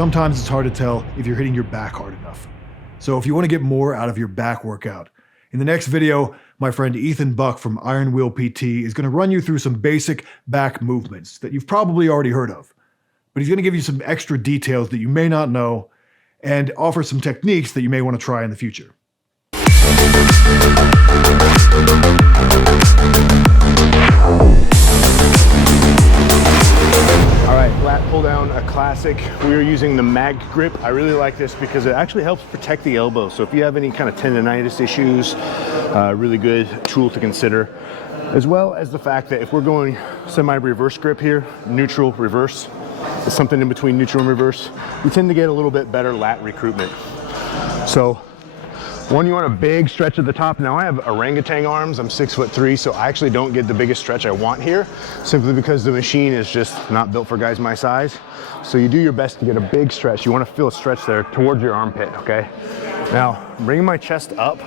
sometimes it's hard to tell if you're hitting your back hard enough. So if you want to get more out of your back workout, in the next video, my friend Ethan Buck from Iron Wheel PT is going to run you through some basic back movements that you've probably already heard of. But he's going to give you some extra details that you may not know and offer some techniques that you may want to try in the future. All right, lat pull down, a classic. We are using the mag grip. I really like this because it actually helps protect the elbow. So if you have any kind of tendonitis issues, really good tool to consider. As well as the fact that if we're going semi-reverse grip here, neutral, reverse, it's something in between neutral and reverse, we tend to get a little bit better lat recruitment. So one, you want a big stretch at the top. Now I have orangutan arms, I'm 6'3", so I actually don't get the biggest stretch I want here, simply because the machine is just not built for guys my size. So you do your best to get a big stretch. You want to feel a stretch there towards your armpit, okay? Now, bringing my chest up,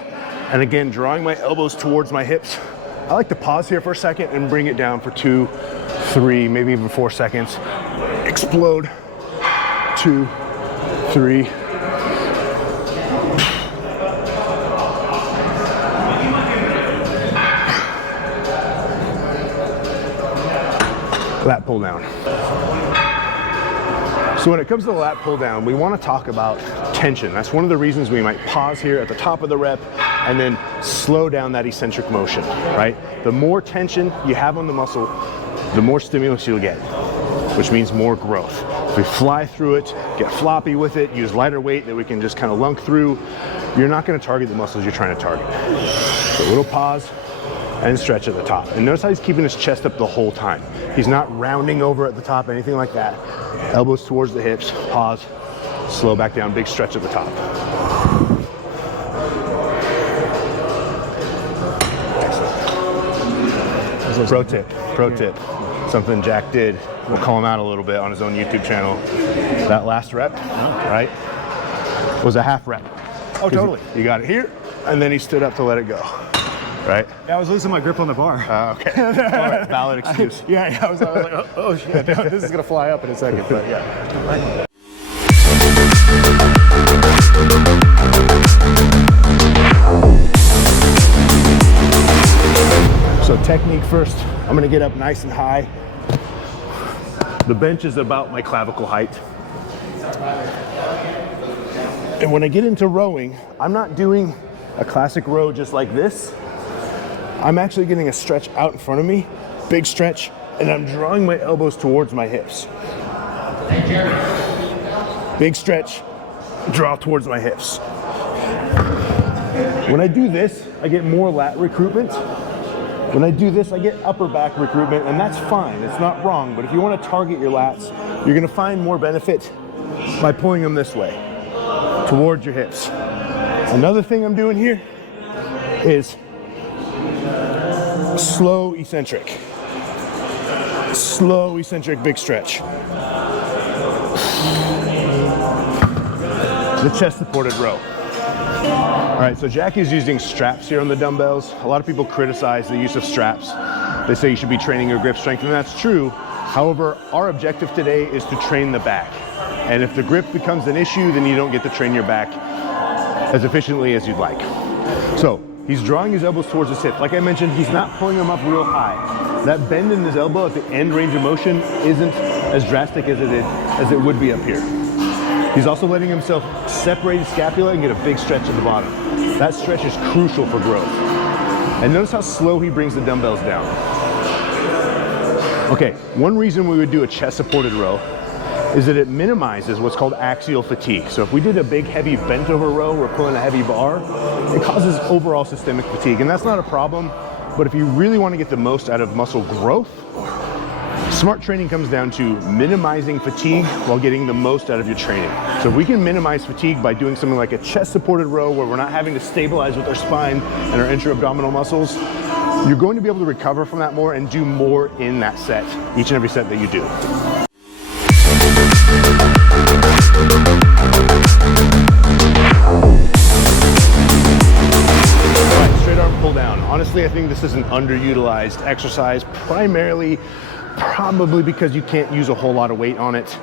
and again, drawing my elbows towards my hips. I like to pause here for a second and bring it down for 2, 3, maybe even 4 seconds. Explode, 2, 3. Lat pull down. So when it comes to the lat pull down, we want to talk about tension. That's one of the reasons we might pause here at the top of the rep and then slow down that eccentric motion, right? The more tension you have on the muscle, the more stimulus you'll get, which means more growth. If we fly through it, get floppy with it, use lighter weight that we can just kind of lunk through, you're not going to target the muscles you're trying to target. So a little pause and stretch at the top. And notice how he's keeping his chest up the whole time. He's not rounding over at the top, anything like that. Elbows towards the hips, pause, slow back down, big stretch at the top. Pro tip, something Jack did, we'll call him out a little bit on his own YouTube channel. That last rep, right, was a half rep. Oh, totally. You got it here, and then he stood up to let it go. Right? Yeah, I was losing my grip on the bar. Okay. All right, valid excuse. I was like, oh shit, this is gonna fly up in a second, but yeah. So technique first, I'm gonna get up nice and high. The bench is about my clavicle height. And when I get into rowing, I'm not doing a classic row just like this. I'm actually getting a stretch out in front of me, big stretch, and I'm drawing my elbows towards my hips. Big stretch, draw towards my hips. When I do this, I get more lat recruitment. When I do this, I get upper back recruitment, and that's fine, it's not wrong, but if you want to target your lats, you're going to find more benefit by pulling them this way, towards your hips. Another thing I'm doing here is slow eccentric, big stretch. The chest supported row. All right, so Jack is using straps here on the dumbbells. A lot of people criticize the use of straps. They say you should be training your grip strength, and that's true. However, our objective today is to train the back. And if the grip becomes an issue, then you don't get to train your back as efficiently as you'd like. So he's drawing his elbows towards his hips. Like I mentioned, he's not pulling them up real high. That bend in his elbow at the end range of motion isn't as drastic as it would be up here. He's also letting himself separate his scapula and get a big stretch at the bottom. That stretch is crucial for growth. And notice how slow he brings the dumbbells down. Okay, one reason we would do a chest supported row is that it minimizes what's called axial fatigue. So if we did a big heavy bent over row, we're pulling a heavy bar, it causes overall systemic fatigue, and that's not a problem. But if you really want to get the most out of muscle growth, smart training comes down to minimizing fatigue while getting the most out of your training. So if we can minimize fatigue by doing something like a chest supported row where we're not having to stabilize with our spine and our intra-abdominal muscles, you're going to be able to recover from that more and do more in that set, each and every set that you do. All right, straight arm pull down. Honestly, I think this is an underutilized exercise, primarily probably because you can't use a whole lot of weight on it.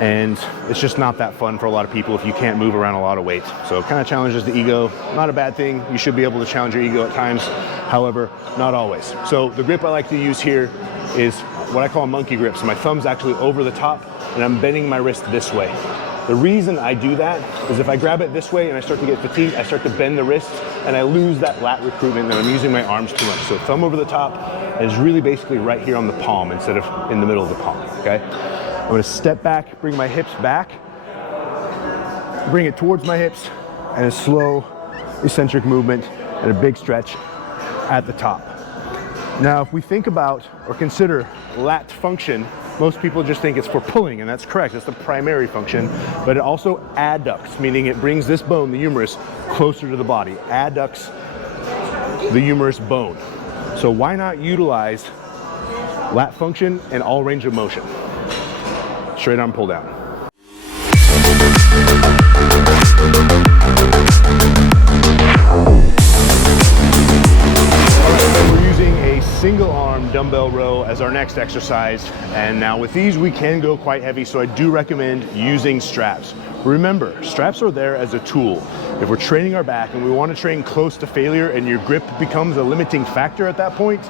And it's just not that fun for a lot of people if you can't move around a lot of weight. So it kind of challenges the ego. Not a bad thing. You should be able to challenge your ego at times. However, not always. So the grip I like to use here is what I call a monkey grip. So my thumb's actually over the top and I'm bending my wrist this way. The reason I do that is if I grab it this way and I start to get fatigued, I start to bend the wrists and I lose that lat recruitment and I'm using my arms too much. So thumb over the top and it's really basically right here on the palm instead of in the middle of the palm, okay? I'm gonna step back, bring my hips back, bring it towards my hips, and a slow eccentric movement and a big stretch at the top. Now, if we think about or consider lat function, most people just think it's for pulling, and that's correct, it's the primary function, but it also adducts, meaning it brings this bone, the humerus, closer to the body, adducts the humerus bone. So why not utilize lat function in all range of motion? Straight arm pull down. We're using a single arm dumbbell row as our next exercise. And now with these, we can go quite heavy. So I do recommend using straps. Remember, straps are there as a tool. If we're training our back and we want to train close to failure and your grip becomes a limiting factor at that point,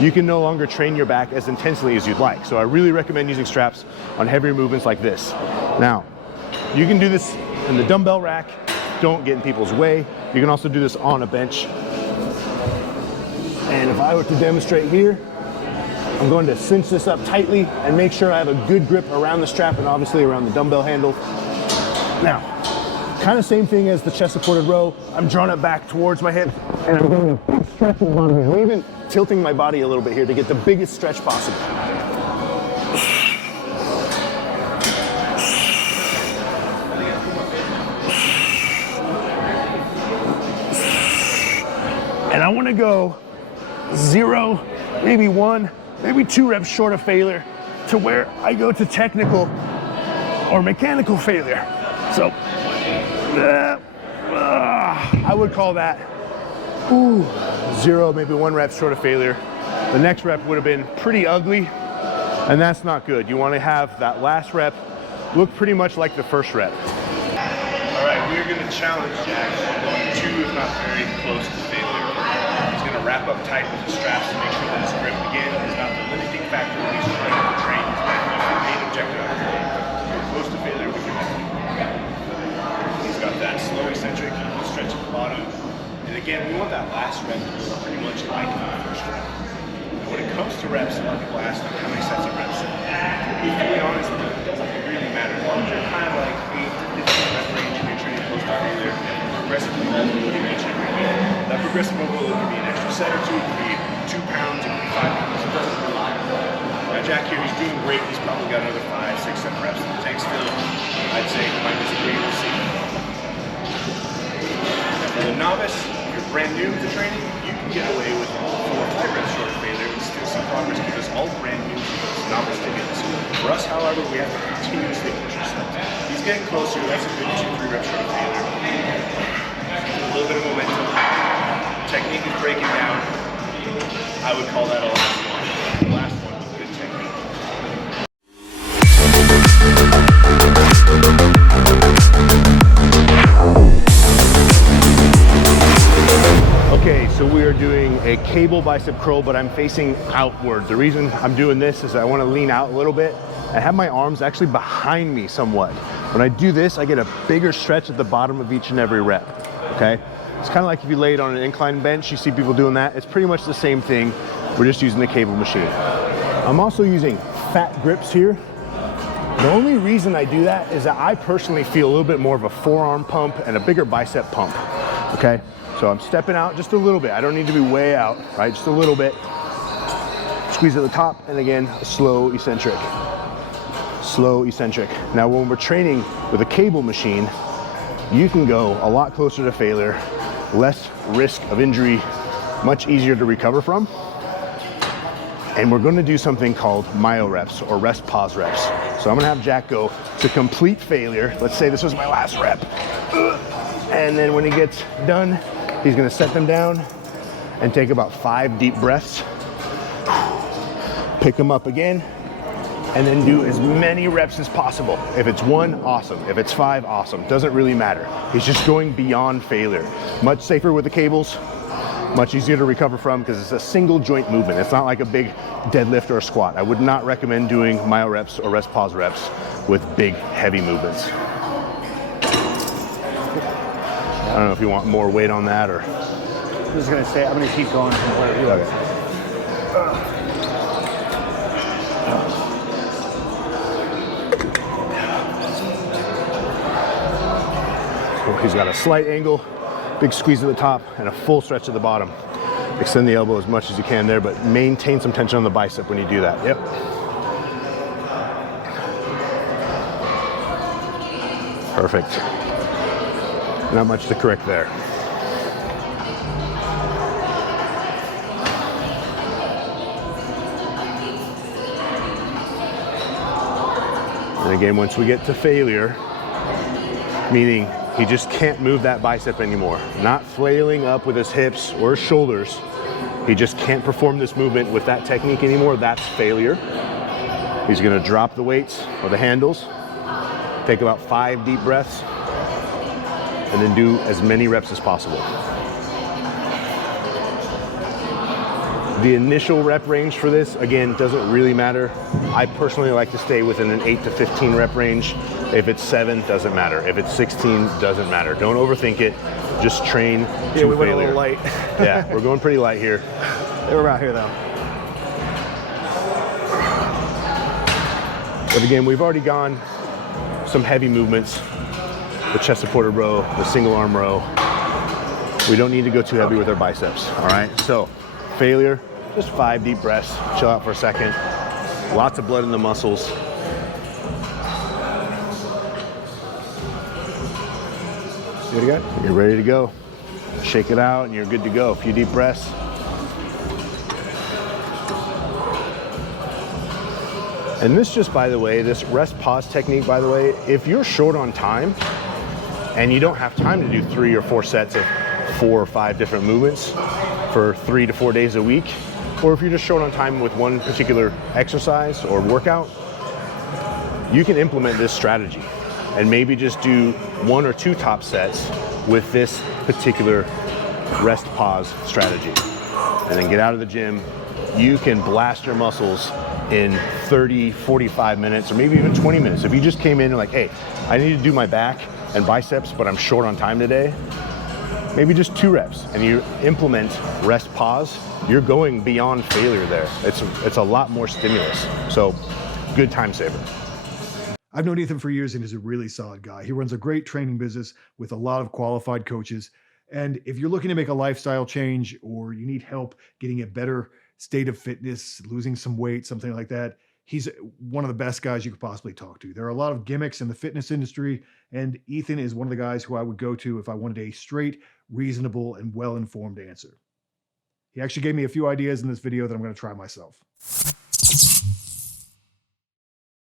you can no longer train your back as intensely as you'd like. So I really recommend using straps on heavier movements like this. Now, you can do this in the dumbbell rack. Don't get in people's way. You can also do this on a bench. And if I were to demonstrate here, I'm going to cinch this up tightly and make sure I have a good grip around the strap and obviously around the dumbbell handle. Now, kind of same thing as the chest supported row. I'm drawing it back towards my hip and I'm going to stretch the bottom here. I'm even tilting my body a little bit here to get the biggest stretch possible. And I want to go 0, maybe 1, maybe 2 reps short of failure to where I go to technical or mechanical failure. So I would call that 0, maybe 1 rep short of failure. The next rep would have been pretty ugly, and that's not good. You want to have that last rep look pretty much like the first rep. All right, we're going to challenge Jack going 2, if not very close to failure. He's going to wrap up tight with the straps to make sure that his grip, again, is not the limiting factor when he's trying to train. His main objective is close to failure. We can have He's got that slow eccentric stretch at the bottom. And again, we want that last rep to look pretty much like the first rep. And when it comes to reps, a lot of people ask them how many sets of reps. To be fully honest, it doesn't really matter. As long as you're kind of like 8 to 15 rep range and you're training close to failure, progressively overloading each and every week. That progressive overload can be an extra set or 2, it can be 2 pounds, it can be 5 pounds, it doesn't really matter. Now Jack here, he's doing great. He's probably got another 5, 6, 7 reps in the tank still. I'd say he might disagree, we'll see. For the novice, if you're brand new to training, you can get away with 4 or 5 reps short of failure and still see progress because all brand new to this novice tickets. For us, however, we have to continuously push ourselves. He's getting closer, that's a good 2, 3 reps short of failure. A little bit of momentum. Technique is breaking down. I would call that a last one. The last one with good technique. Okay, so we are doing a cable bicep curl, but I'm facing outward. The reason I'm doing this is I want to lean out a little bit. I have my arms actually behind me somewhat. When I do this, I get a bigger stretch at the bottom of each and every rep, okay? It's kind of like if you lay it on an incline bench, you see people doing that. It's pretty much the same thing. We're just using the cable machine. I'm also using fat grips here. The only reason I do that is that I personally feel a little bit more of a forearm pump and a bigger bicep pump, okay? So I'm stepping out just a little bit. I don't need to be way out, right? Just a little bit. Squeeze at the top, and again, a slow eccentric. Slow eccentric. Now, when we're training with a cable machine, you can go a lot closer to failure, less risk of injury, much easier to recover from. And we're gonna do something called myo reps or rest pause reps. So I'm gonna have Jack go to complete failure. Let's say this was my last rep. And then when he gets done, he's gonna set them down and take about 5 deep breaths. Pick them up again and then do as many reps as possible. If it's 1, awesome. If it's 5, awesome. Doesn't really matter. He's just going beyond failure. Much safer with the cables, much easier to recover from because it's a single joint movement. It's not like a big deadlift or a squat. I would not recommend doing myo reps or rest pause reps with big, heavy movements. I don't know if you want more weight on that or... I'm just gonna say, I'm gonna keep going from where you are. So he's got a slight angle, big squeeze at the top, and a full stretch at the bottom. Extend the elbow as much as you can there, but maintain some tension on the bicep when you do that. Yep. Perfect. Not much to correct there. And again, once we get to failure, meaning he just can't move that bicep anymore, not flailing up with his hips or his shoulders, he just can't perform this movement with that technique anymore, that's failure. He's gonna drop the weights or the handles, take about 5 deep breaths, and then do as many reps as possible. The initial rep range for this, again, doesn't really matter. I personally like to stay within an 8 to 15 rep range. If it's 7, doesn't matter. If it's 16, doesn't matter. Don't overthink it. Just train to failure. We went a little light. Yeah, we're going pretty light here. They were about here though. But again, we've already gone some heavy movements. The chest supported row, the single arm row. We don't need to go too heavy with our biceps, all right? So, failure, just 5 deep breaths, chill out for a second. Lots of blood in the muscles. You ready to go? You're ready to go. Shake it out and you're good to go. A few deep breaths. And this just, by the way, this rest pause technique, by the way, if you're short on time and you don't have time to do 3 or 4 sets of 4 or 5 different movements for 3 to 4 days a week, or if you're just short on time with one particular exercise or workout, you can implement this strategy and maybe just do 1 or 2 top sets with this particular rest pause strategy. And then get out of the gym. You can blast your muscles in 30, 45 minutes, or maybe even 20 minutes. If you just came in and like, hey, I need to do my back and biceps, but I'm short on time today, maybe just 2 reps, and you implement rest pause, you're going beyond failure there. It's a lot more stimulus. So good time saver. I've known Ethan for years and he's a really solid guy. He runs a great training business with a lot of qualified coaches. And if you're looking to make a lifestyle change or you need help getting a better state of fitness, losing some weight, something like that, he's one of the best guys you could possibly talk to. There are a lot of gimmicks in the fitness industry, and Ethan is one of the guys who I would go to if I wanted a straight, reasonable, and well-informed answer. He actually gave me a few ideas in this video that I'm going to try myself.